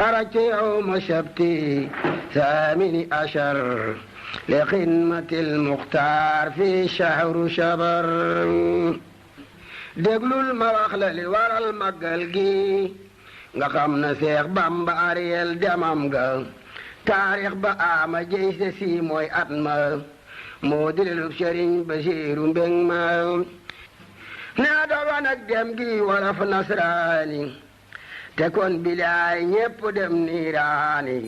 خرجت يوم السبت 18 لخدمة المختار في شهر شبر déglul ma wax la li waral màggal gi nga xam na Seex Bamba Ariel demam ga taarix ba ama jëy se si mooy at ma moo dilelub Sëriñ Basiiru Mbeng ma nee dogon ak dem gi wolof nasraani te kon bilaay ñépp dem niiraani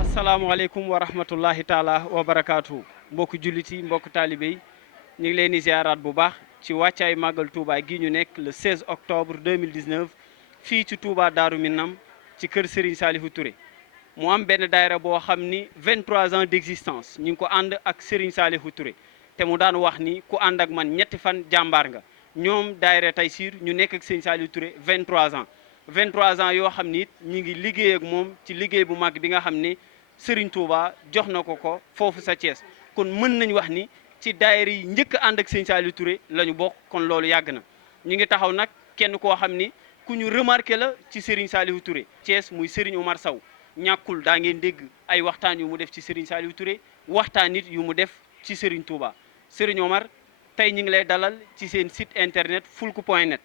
asalaamaaleykum wa rahmatullahi taala wa barakaatu mbokku jullit yi mbokku taalibe yi ñu ngi leen di ziaraat bu baax ci wàccaay màggal Touba gi ñu nekk le 16 octobre 2019 fii ci Touba Daaru Minam ci kër Serigne Saliou Touré mu am benn daayira boo xam ni 23 ans d'existence ñu ngi ko ànd ak Serigne Saliou Touré te mu daan wax ni ku ànd ak man ñetti fan jàmbaar nga ñoom daayira Taysiir ñu nekk ak Serigne Saliou Touré 23 ans 23 ans yoo xam ni it ñu ngi liggéey ak moom ci liggéey bu mag bi nga xam ne Serigne Touba jox na ko foofu sa Thiès kon mën nañ wax ni ci daayira yi njëkk ànd ak Serigne Saliou Touré la ñu bokk kon loolu yàgg na ñu ngi taxaw nag kenn koo xam ni ku ñu remarqué la ci Serigne Saliou Touré Thiès muy Serigne Omar Sow ñàkkul daa ngeen dégg ay waxtaan yu mu def ci Serigne Saliou Touré waxtaan nit yu mu def ci Serigne Touba Serigne Omar tey ñu ngi lay dalal ci seen site internet fulku.net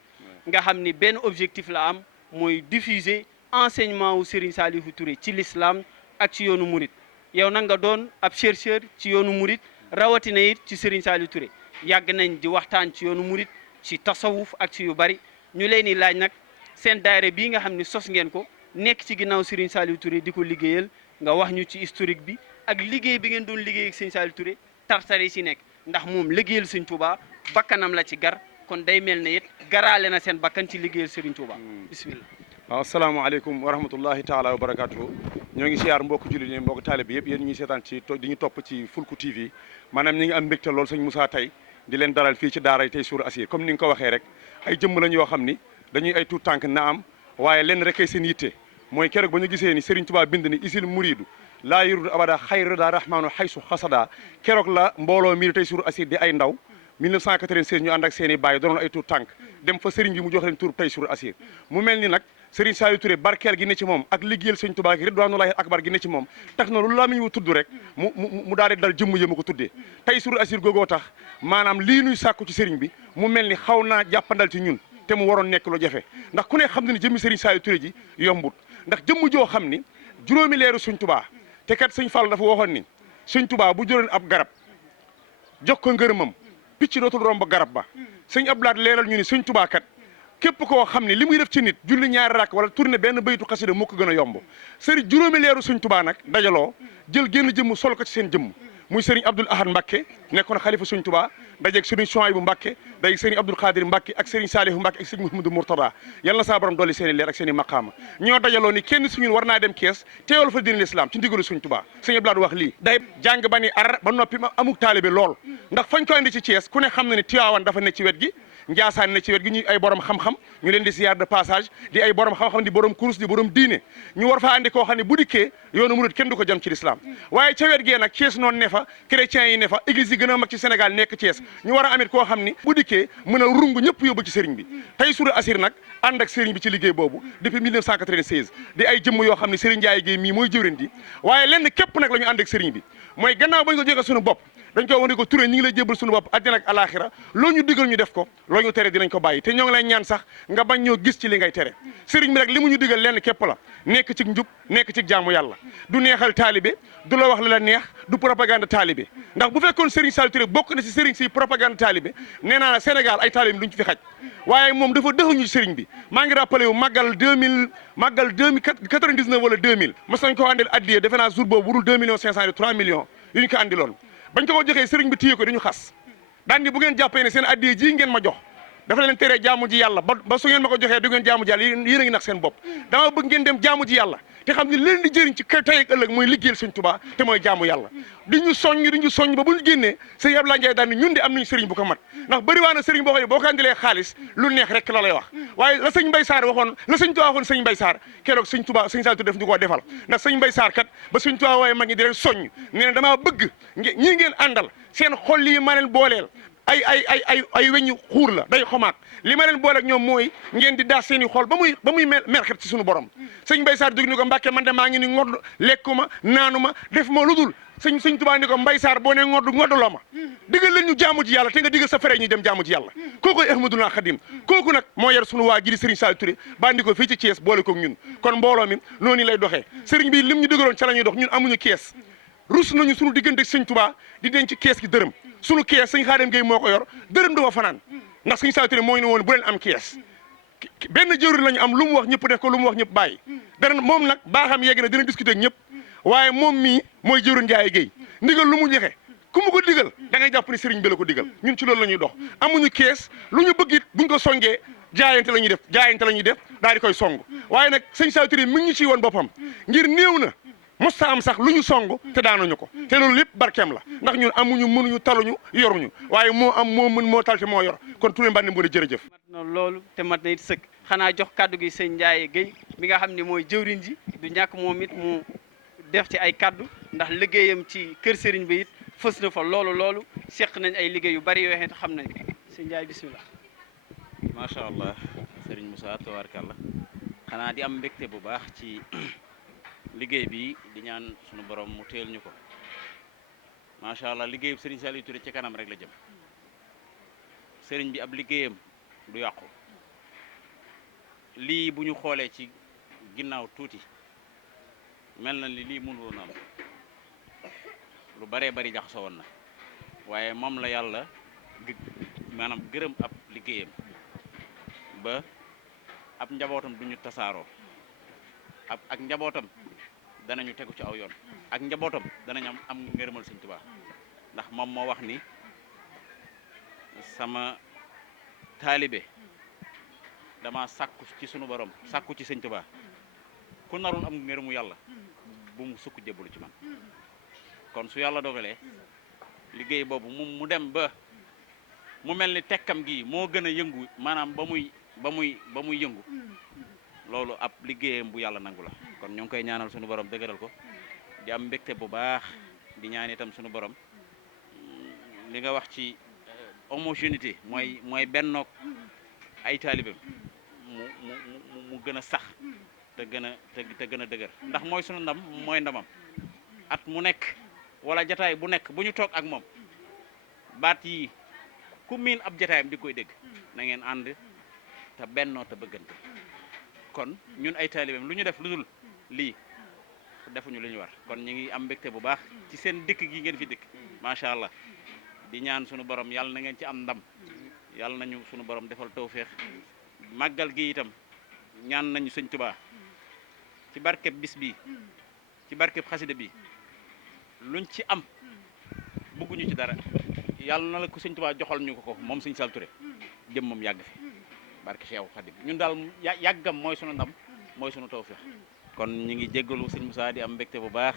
nga xam ni benn objectif la am mooy diffuser enseignement wu Serigne Saliou Touré ci l'islam ak ci yoonu murit yow nag nga doon ab chercheur ci yoonu murit rawatina it ci Serigne Saliou Touré yàgg nañ di waxtaan ci yoonu murit ci tasawuf ak ci yu bari ñu leen di laaj nag seen daayira bii nga xam ne sos ngeen ko nekk ci ginnaaw Serigne Saliou Touré di ko liggéeyal nga wax ñu ci historique bi ak liggéey bi ngeen doon liggéey ak Serigne Saliou Touré tartar yi si nekk ndax moom liggéeyal Serigne Touba bakkanam la ci gar kon day mel ne it garaale na seen bakkan ci liggéeyal Serigne Touba bismillah. waaw asalaamaaleykum wa rahmatullahi taala wa barakaatuhu ñoo ngi siyaar mbokk jullit ñi mbokk taalibe yëpp yéen ñuy seetaan ci di ñu topp ci Fulku TV maanaam ñi ngi am mbégte lool sëñ Moussa tey di leen dalal fii ci daara Taysiir Assir comme ni nga ko waxee rek ay jëmm lañ yoo xam ni dañuy ay tuut tànk na am waaye lenn rek ay seen yitte mooy keroog ba ñu gisee ni Serigne Touba bind ni isil muridu laa yuridu abada xayra daa rahmaanu xaysu xasada keroog la mbooloo mii Taysiir Assir di ay ndaw 1996 ñu ànd ak seen i baay doonoon ay tuut tànk dem fa Serigne bi mu jox leen tur Taysiir Assir mu mel ni nag Serigne Saliou Touré barkeel gi ne ci moom ak liggéeyal Serigne Touba gi ridwanullahi akbar gi ne ci moom tax na lu lamiñ wu tudd rek mu daal di dal jëmm yëma ko tuddee Taysiir Assir googoo tax maanaam lii nuy sàkku ci Serigne bi mu mel ni xaw naa jàppandal ci ñun te mu waroon nekk lu jafe ndax ku ne xam na ni jëmmi Serigne Saliou Touré ji yombut ndax jëmm joo xam ni juróomi leeru Serigne Touba te kat Serigne Fall dafa waxoon ni Serigne Touba bu jëloon ab garab jox ko ngërëmam picc dootul romb garab ba Serigne Abdoulaye leeral ñu ni Serigne Touba kat képp koo xam ne li muy def ci nit julli ñaari rakk wala tourné benn baytu xasida mu ko gën a yomb sëriñ juróomi leeru Sëriñ Tuubaa nag dajaloo jël génn jëmm sol ko ci seen jëmm muy sëriñ Abdoul Ahad Mbacké nekkoon xalifa Sëriñ Tuubaa dajeeg sëriñ Souhaïbou Mbacké dajeeg sëriñ Abdoul Khadir Mbacké ak sëriñ Salihu Mbacké ak sëriñ Mouhamadou Mourtada yàlla na saa borom dolli seen i leer ak seen i maqaama ñoo dajaloo ni kenn si ñun war naa dem Kees teewal fa diine l'islam ci ndigalu Sëriñ Tuubaa sëriñ Abdoul wax lii day jàng ba ni ar ba noppi ma amuk taalibe lool ndax fañ ko andi ci Thiès ku ne xam na ne Tiwaawan dafa nekk ci wet gi Njaasaan ne ci wet gi ñuy ay borom xam-xam ñu leen di siyaar de passage di ay borom xam-xam di borom kurus di borom diine ñu war faa andi koo xam ne bu dikkee yoonu murid kenn du ko jëm ci l'islam waaye ca wet gee nag Thiès noonu ne fa chrétiens yi ne fa église yi gën a mag ci Sénégal nekk Thiès ñu war a amit koo xam ni bu dikkee mën a rungu ñëpp yóbbu ci sëriñ bi Taysiir Assir nag ànd ak sëriñ bi ci liggéey boobu depuis 1996 di ay jëmm yoo xam ne Serigne Ndiaye Guèye mii mooy jëwriñ ji waaye lenn képp nag la ñu ànd ak sëriñ bi mooy gannaaw bañ ko jógee suñu bopp dañ ko wane ko Touré ñi ngi lay jébal suñu bopp àddina ak alaxira loo ñu digal ñu def ko loo ñu tere dinañ ko bàyyi te ñoo ngi lay ñaan sax nga bañ ñoo gis ci li ngay tere sëriñ bi rek li mu ñu digal lenn képp la nekk ci njub nekk ci jaamu yàlla du neexal taalibe du la wax li la neex du propagande taalibe ndax bu fekkoon Serigne Saliou Touré bokk na si Serigne si propagande taalibe nee naa la Sénégal ay taalibe duñ ci fi xaj waaye moom dafa dëxuñu Serigne bi maa ngi rappelé wu màggal 99 wala 2000 mos nañ ko andil addiye defe naa jour boobu wurul 2 millions 500 3 millions yu ñu ko andiloon bañ ko joxee Serigne bi téye ko dañu xas daan ni bu ngeen jàppee ne seen addiye ji ngeen ma jox dafa leen teree jaamu ji yàlla ba su ngeen ma ko joxee du ngeen jaamu ji yàlla yéen a ngi nax seen bopp dama bëgg ngeen dem jaamu ji yàlla te xam ne leen di jëriñ ci kër tey ak ëllëg mooy liggéeyal sëñ Tuubaa te mooy jaamu yàlla di ñu soññ ba bu ñu génnee sëñ Abdoulaye Ndiaye daal ni ñun de am nañu sëriñ bu ko mat ndax bëri waa na sëriñ boo xam ne boo ko andilee xaalis lu neex rek la lay wax waaye la sëñ Mbay Saar waxoon la sëñ Tuubaa waxoon sëñ Mbay Saar keroog sëñ Tuubaa sëñ Saaliw Ture def ñu koo defal ndax sëñ Mbay Saar kat ba sëñ Tuubaa waaye mag ñi di leen soññ nee na damaa bëgg ñii ngeen àndal seen xol lii ma leen booleel ay weñu xuur la day xomaak li ma leen boole ak ñoom mooy ngeen di daas seen i xol ba muy merxet ci suñu borom sëñ Mbay Saar jóg ni ko Mbàkke man de maa ngi ni ngodd lekkuma naanuma def ma lu dul sëñ Tuubaa ni ko Mbay Saar boo ne ngodduloo ma digal leen ñu jaamu ci yàlla te nga digal sa fere ñu dem jaamu ci yàlla kookoy Ahmaduna Xadim kooku nag moo yar suñu waa ji di Sëriñ Saaliw Ture bandi ko fii ci Thiès boole ko ñun kon mbooloo mi noonu lay doxee sëriñ bi lim ñu dëgaloon ca la ñuy dox ñun amuñu kees rus nañu suñu diggante sëñ Tuubaa di denc kees gi dërëm suñu kees sëñ Xaadim Géey moo ko yor dërëm du fa fanaan ndax sëñ Saaliw Ture moo ñu woon bu leen am kees benn jëwriñ lañu am lu mu wax ñëpp def ko lu mu wax ñëpp bàyyi dara moom nag baaxam yegg na dina discuter ak ñëpp waaye moom mii mooy jëwriñ Njaay Géey ndigal lu mu joxe ku mu ko digal da ngay jàpp ni sëriñ bi la ko digal ñun ci loolu la ñuy dox amuñu kees lu ñu bëgg it buñ ko songee jaayante la ñuy def daal di koy song waaye nag sëñ Saaliw Ture mi ngi ñu ciy woon boppam ngir néew na mosta am sax lu ñu song te daanuñu ko te loolu lépp barkeem la ndax ñun amuñu mënuñu taluñu yoruñu waaye moo am moo mën moo tal te moo yor kon Touré Mbane Mbodj jërëjëf. mat na loolu te mat na it sëkk xanaa jox kàddu gi sëñ Ndiaye Guèye mi nga xam ne mooy jëwriñ ji du ñàkk moom it mu def ci ay kàddu ndax liggéeyam ci kër sëriñ bi it fës na fa loolu seq nañ ay liggéey yu bari yoo xam ne xam nañ ko sëñ Ndiaye bisimilah. macha allah sëriñ Moussa tabaarkalla xanaa di am mbégte bu baax ci liggéey bi di ñaan sunu borom mu teel ñu ko macha allah liggéeyu sëriñ Saaliw Ture ci kanam rek la jëm sëriñ bi ab liggéeyam du yàqu lii bu ñu xoolee ci ginnaaw tuuti mel na lii mënu woon am lu baree bari jaxasoo woon na waaye moom la yàlla maanaam gërëm ab liggéeyam ba ab njabootam du ñu tasaaroo ak njabootam danañu tegu ci aw yoon ak njabootam danañ am ngërëmal sëñ Tuubaa ndax moom moo wax ni sama taalibe dama sàkku ci sunu borom sàkku ci sëñ Tuubaa ku narul am ngërëmu yàlla bu mu sukk jébbalu ci man kon su yàlla dogalee liggéey boobu mu dem ba mu mel ni tekkam gi moo gën a yëngu maanaam ba muy yëngu loolu ab liggéeyam bu yàlla nangu la kon ñu ngi koy ñaanal sunu borom dëgëral ko di am mbégte bu baax di ñaan itam sunu borom li nga wax ci homogénéité mooy bennoog ay taalibam mu gën a sax te gën a dëgër ndax mooy sunu ndam mooy ndamam at mu nekk wala jataay bu nekk bu ñu toog ak moom baat yi ku miin ab jataayam di koy dégg na ngeen ànd te bennoo te bëggante kon ñun ay taalibeem lu ñu def lu dul lii defuñu lu ñu war kon ñu ngi am mbégte bu baax ci seen dëkk gi ngeen fi dëkk macha allah di ñaan sunu borom yàlla na ngeen ci am ndam yàlla nañu sunu borom defal tawféex màggal gi itam ñaan nañu sëñ Tuubaa ci barkeb bis bi ci barkeb xasida bi luñ ci am bëgguñu ci dara yàlla na la ko sëñ Tuubaa joxal ñu ko moom sëñ Saaliw Ture jëm moom yàgg fi barke Cheikh Khadim ñun daal yàggam mooy sunu ndam mooy sunu tawféex kon ñu ngi jéggalu sëñ Moussa di am mbégte bu baax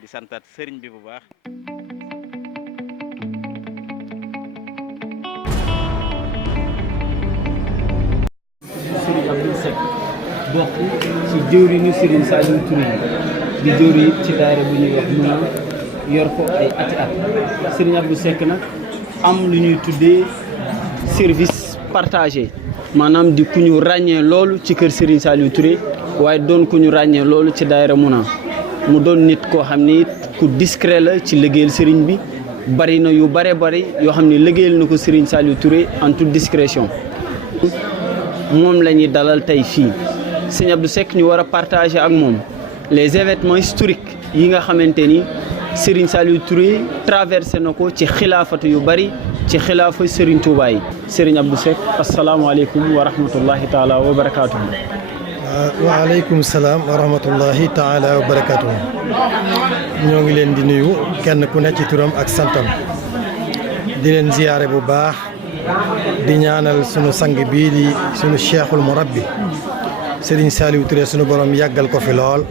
di santaat sëriñ bi bu baax. Serigne Abdou Seck bokk ci jëwriñu Serigne Saaliw Ture di jëwri ci daayira bu ñuy wax Muna yor ko ay ati at Serigne Abdou Seck nag am lu ñuy tuddee service partagé maanaam di ku ñu ràññee loolu ci kër Serigne Saaliw Ture waaye doon ku ñu ràññee loolu ci daayira Muna mu doon nit koo xam ni ku discret la ci liggéeyal Serigne bi bari na yu bari yoo xam ne liggéeyal na ko Serigne Saaliw Ture en toute discrétion moom la ñuy dalal tey fii sëñ Abdou Seck ñu war a partager ak moom les événements historiques yi nga xamante ni Serigne Saaliw Ture traversé na ko ci xilaafatu yu bari ci xilaafa Serigne Touba yi Serigne Abdou Seck asalaamaaleykum wa rahmatullahi taala wa barakaatu. waaleykum salaam wa rahmatullahi taala wa barakaatu. ñoo ngi leen di nuyu kenn ku nekk ci turam ak santam di leen ziyaare bu baax di ñaanal sunu sang bii di sunu cheikhul murabbi Serigne Saliou Touré sunu borom yàggal ko fi lool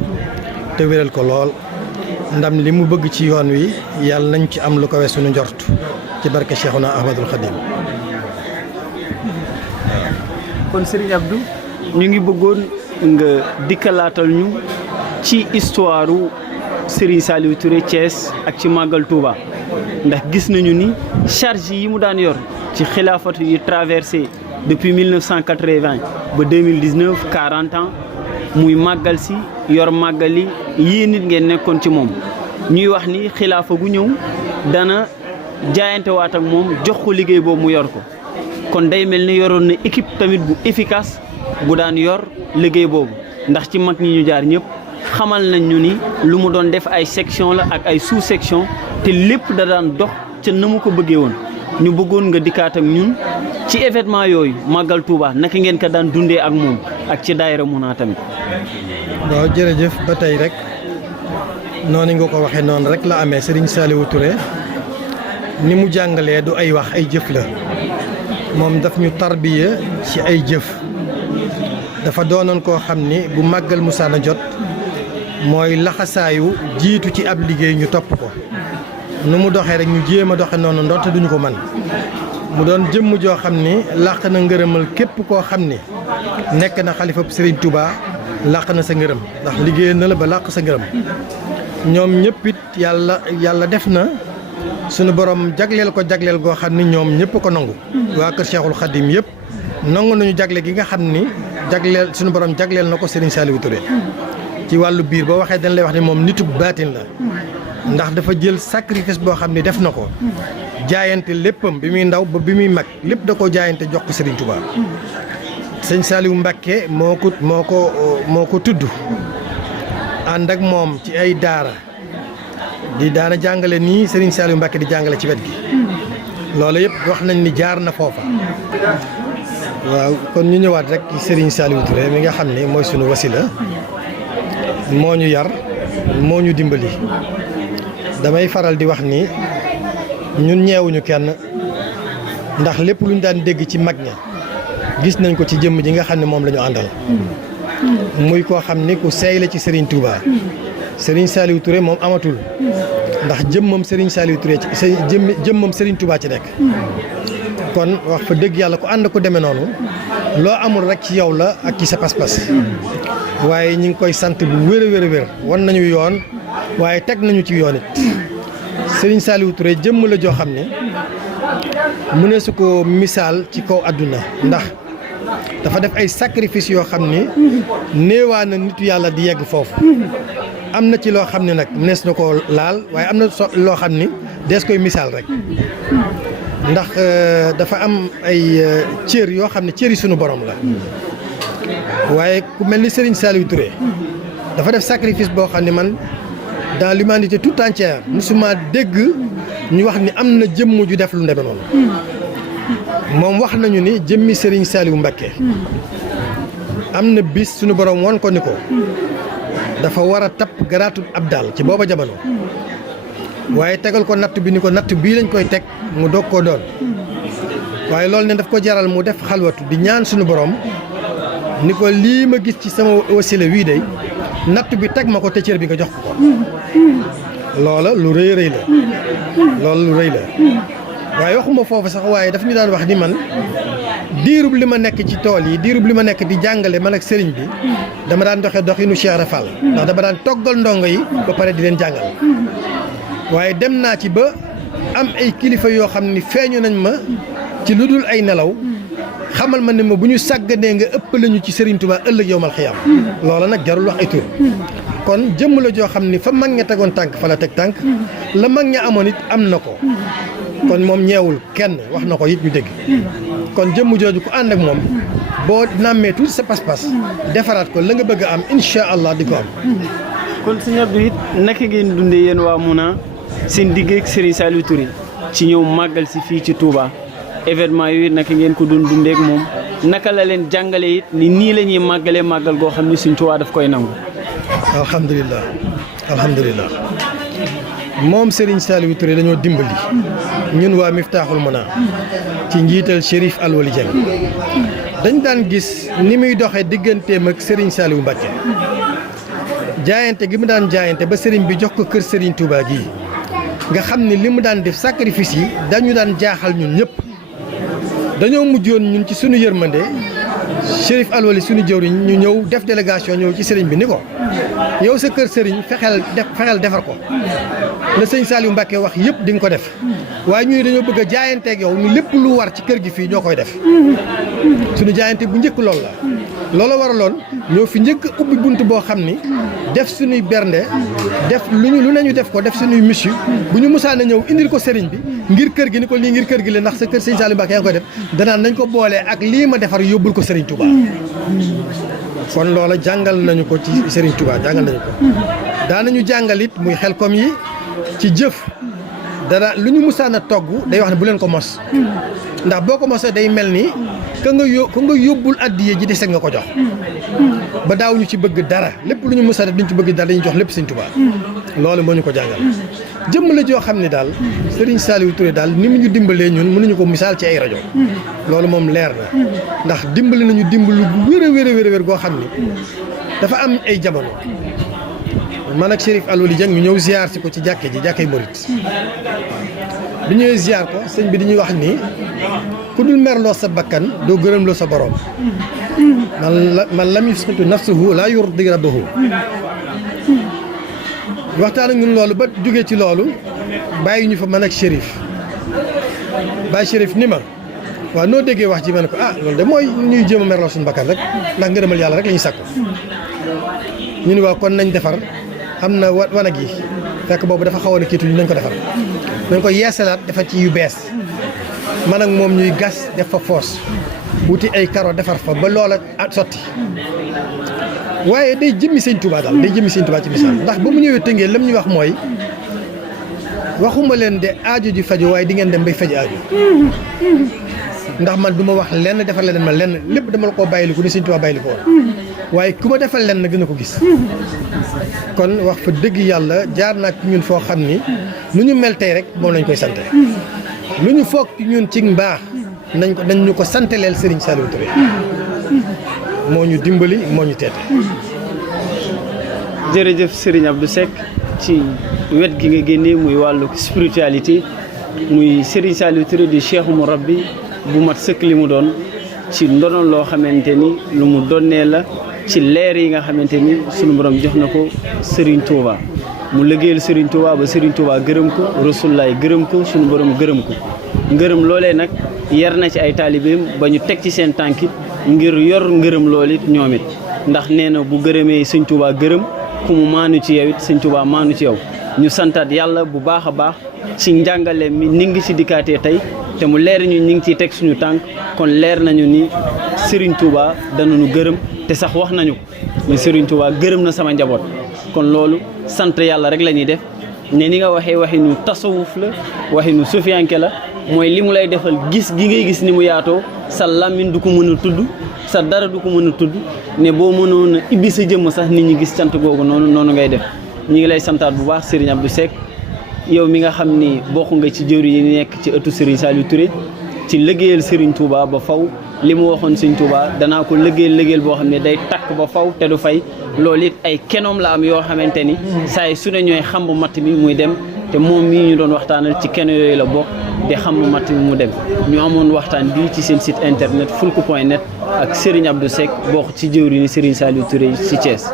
te wéral ko lool ndam li mu bëgg ci yoon wi yàlla nañ ci am lu ko wees sunu njort ci barke Cheikhouna Ahmadul Khadim. kon Serigne Abdou ñu ngi bëggoon nga dikkalaatal ñu ci histoire Serigne Saliou Touré Thiès ak ci Magal Touba ndax gis nañu ni charge yi mu daan yor ci xilaafatu yi traversé depuis 1980 ba 2019 40 ans muy màggal si yor màggali yéen nit ngeen nekkoon ci moom ñuy wax ni xilaafa gu ñëw dana jaayantewaat ak moom jox ko liggéey boobu mu yor ko kon day mel ni yoroon na équipe tamit bu efficace bu daan yor liggéey boobu ndax ci mag ñi ñu jaar ñëpp xamal nañ ñu ni lu mu doon def ay section la ak ay sous section te lépp da daan dox ca na mu ko bëggee woon ñu bëggoon nga dikkaat ak ñun ci événement yooyu Magal Touba naka ngeen ko daan dundee ak moom ak ci daayira Muna tamit. waaw jërëjëf ba tey rek noonu nga ko waxee noonu rek la amee Serigne Saliou Touré ni mu jàngalee du ay wax ay jëf la moom daf ñu tarbiya ci ay jëf dafa doonoon koo xam ni bu màggal musaana jot mooy laxasaayu jiitu ci ab liggéey ñu topp ko nu mu doxee rek ñu jéem a doxe noonu ndonte duñu ko man mu doon jëmm joo xam ni làq na ngërëmal képp koo xam ni nekk na xalifa Serigne Touba làq na sa ngërëm ndax liggéey na la ba làq sa ngërëm ñoom ñëpp it yàlla def na sunu borom jagleel ko jagleel goo xam ni ñoom ñëpp ko nangu waa kër Cheikhul Khadim yëpp nangu nañu jagle gi nga xam ni jagleel sunu borom jagleel na ko Serigne Saliou Touré ci wàllu biir boo waxee dañ lay wax ni moom nitug baatin la ndax dafa jël sacrifice boo xam ni def na ko jaayante léppam bi muy ndaw ba bi muy mag lépp da koo jaayante jox ko Serigne Touba sëñ Saliou Mbacké moo ko tudd ànd ak moom ci ay daara di daana jàngale nii Serigne Saliou Mbacké di jàngale ci wet gi loolu yëpp wax nañ ni jaar na foofa waaw kon ñu ñëwaat rek ci Serigne Saliou Touré mi nga xam ne mooy sunu wasila moo ñu yar moo ñu dimbali damay faral di wax ni ñun ñeewuñu kenn ndax lépp lu ñu daan dégg ci mag ña gis nañ ko ci jëmm ji nga xam ne moom la ñu àndal muy koo xam ni ku seey la ci Serigne Touba Serigne Saliou Touré moom amatul ndax jëmmam Serigne Saliou Touré ci jëmmam Serigne Touba ci nekk kon wax fa dëgg yàlla ku ànd ko demee noonu loo amul rek ci yow la ak ci sa pas-pas waaye ñu ngi koy sant bu wér a wér a wér wan nañu yoon waaye teg nañu ci yoon it Serigne Saliou Touré jëmm la joo xam ne mu ne su ko misaal ci kaw àdduna ndax dafa def ay sacrifice yoo xam ni néewaa na nitu yàlla di yegg foofu am na ci loo xam ne nag nees na ko laal waaye am na loo xam ni dees koy misaal rek ndax dafa am ay cër yoo xam ne cër yi sunu borom la waaye ku mel ni Serigne Saliou Touré dafa def sacrifice boo xam ne man dans l'humanité tout entière musuma dégg ñu wax ni am na jëmm ju def lu ndeme noonu moom wax nañu ni jëmmi Serigne Saliou Mbacké am na bis sunu borom won ko ni ko dafa war a tapp garaatul abdal ci booba jamono waaye tegal ko natt bi ni ko natt bii lañ koy teg mu doog koo doon waaye loolu ne daf ko jaral mu def xalwatu di ñaan sunu borom ni ko lii ma gis ci sama wasila wii day natt bi teg ma ko te cër bi nga jox ko loola lu rëy rëy la loolu lu rëy la waaye waxuma foofu sax waaye daf ñu daan wax ni man diirub li ma nekk ci tool yi diirub li ma nekk di jàngale man ak sëriñ bi dama daan doxee doxinu Cheikh Rafal ndax dama daan toggal ndongo yi ba pare di leen jàngal waaye dem naa ci ba am ay kilifa yoo xam ni feeñu nañ ma ci lu dul ay nelaw xamal ma ne ma bu ñu sàgganee nga ëpp lañu ci Serigne Touba ëllëg yowmal xiyaam loola nag jarul wax ay tur kon jëmm la joo xam ni fa mag ña tegoon tànk fa la teg tànk la mag ña amoon it am na ko kon moom ñeewul kenn wax na ko it ñu dégg kon jëmm jooju ku ànd ak moom boo nàmmee tuuti sa pas-pas defaraat ko la nga bëgg a am incha allah di ko am. kon sëñ Abdou it naka ngeen dundee yéen waa Muna seen digg ak Serigne Saliou Touré ci ñëw màggal si fii ci Touba événement yooyu naka ngeen ko doon dundee ak moom naka la leen jàngale it ni nii la ñuy màggalee màggal goo xam ni suñ Touba daf koy nangu. alhamdulilah alhamdulilah moom Serigne Saliou Touré dañoo dimbali ñun waa Miftaaxul Muna ci njiital Chérif Alwali Dieng dañ daan gis ni muy doxee digganteem ak Serigne Saliou Mbacké jaayante gi mu daan jaayante ba Serigne bi jox ko kër Serigne Touba gii nga xam ni li mu daan def sacrifice yi dañu daan jaaxal ñun ñëpp dañoo mujjoon ñun ci sunu yërmande Chérif Alwali sunu jëwriñ ñu ñëw def délégation ñëw ci Serigne bi ni ko yow sa kër Serigne fexeel defar ko la sëñ Saliou Mbacké wax yëpp di nga ko def waaye ñuy dañoo bëgg a jaayanteeg yow ni lépp lu war ci kër gi fii ñoo koy def suñu jaayante bu njëkk loolu la loolu waraloon ñoo fi njëkk ubbi bunt boo xam ni def suñuy bernde def lu nañu def ko def suñuy michu bu ñu musaan a ñëw indil ko sëriñ bi ngir kër gi ni ko lii ngir kër gi la ndax sa kër sëñ Saliou Mbacké yaa ngi koy def danaan nañ ko boolee ak lii ma defar yóbbul ko Serigne Touba kon loola jàngal nañu ko ci Serigne Touba jàngal nañu ko daanañu jàngal it muy Xelcom yi ci jëf dara lu ñu musaan a togg day wax ne bu leen ko mos ndax boo ko mosee day mel ni ka nga yóbbul addiye ji dese nga ko jox ba daaw ñu ci bëgg dara lépp lu ñu mës a def duñ ci bëgg dara dañuy jox lépp Sëñ Tuubaa loolu moo ñu ko jàngal jëmm la joo xam ne daal Serigne Saliou Touré daal ni mu ñu dimbalee ñun mënuñu ko misaal ci ay rajo loolu moom leer na ndax dimbali nañu dimbalu bu wér goo xam ni dafa am ay jamono man ak Chérif Alwali Dieng ñu ñëw ziar si ko ci jàkkay Mouride bi ñëwee ziar ko sëñ bi dañuy wax ni ku dul merloo sa bakkan doo gërëmloo sa borom man lam yusqitu nafsuhu laa yurdi rabbahu waxtaan ak ñun loolu ba jógee ci loolu bàyyi ñu fa man ak Chérif bàyyi Chérif ni ma waaw noo déggee wax ji ma ne ko loolu de mooy ñuy jéem a merloo suñu bakkan rek ndax ngërëmal yàlla rek la ñuy sàkku ñu ni waaw kon nañ defar am na wanag yi fekk boobu dafa xawoon a kiitu ñu nañ ko defar nañ ko yeesalaat defar ci yu bees man ak moom ñuy gas def fa foos wuti ay karo defar fa ba loola sotti waaye day jëmmi Sëñ Touba daal day jëmmi Sëñ Touba ci misaal ndax ba mu ñëwee Tëngéej lam ñu wax mooy waxuma leen de aajo ji faju waaye di ngeen dem bay faj aajo ndax man du ma wax lenn defar leen ma lenn lépp dama la koo bàyyiliku ni Sëñ Touba bàyyiliku woon waaye ku ma defal lenn gën a ko gis kon wax fa dëgg yàlla jaar naa ci ñun foo xam ni nu ñu mel tey rek moom lañ koy sante lu ñu foog ci ñun ci mbaax nañ ñu ko santeleel Serigne Saliou Touré moo ñu dimbali moo ñu teete. jërëjëf Serigne Abdou Seck ci wet gi nga génnee muy wàllu spiritualité muy Serigne Saliou Touré di cheikh mu rabbi bu mat sëkk li mu doon ci ndono loo xamante ni lu mu donnee la ci leer yi nga xamante ni sunu borom jox na ko Serigne Touba mu liggéeyal Serigne Touba ba Serigne Touba gërëm ko Rasulullaay gërëm ko sunu borom gërëm ko ngërëm loolee nag yar na ci ay taalibeem ba ñu teg ci seen tànkit ngir yor ngërëm loolu it ñoom it ndax nee na bu gërëmee Sëñ Touba gërëm ku mu maanu ci yow it Sëñ Touba maanu ci yow ñu santaat yàlla bu baax a baax ci njàngale mi ni ngi ci dikkaatee tey te mu leer ñu ñi ngi ciy teg suñu tànk kon leer nañu ni Serigne Touba danañu gërëm te sax wax nañu ko ni Serigne Touba gërëm na sama njaboot kon loolu sant yàlla rek la ñuy def ne ni nga waxee waxinu tasawuf la waxinu sufiyanke la mooy li mu lay defal gis gi ngay gis ni mu yaatoo sa làmmiñ du ko mën a tudd sa dara du ko mën a tudd ne boo mënoon a ibbi sa jëmm sax nit ñi gis cant googu noonu ngay def ñi ngi lay santaat bu baax Serigne Abdou Seck yow mi nga xam ni bokk nga ci jëwri yi nekk ci ëttu Serigne Saliou Touré ci liggéeyal Serigne Touba ba faw li mu waxoon Serigne Touba danaa ko liggéeyal boo xam ne day takk ba faw te du fay loolu it ay kenoom la am yoo xamante ni saa yi su ne ñooy xamb matt mi muy dem te moom mii ñu doon waxtaanal ci keno yooyu la bokk di xamb matt mi mu dem ñu amoon waxtaan bii ci seen site internet fulku.net ak Serigne Abdou Seck bokk ci jëwri ni Serigne Saliou Touré ci Thiès.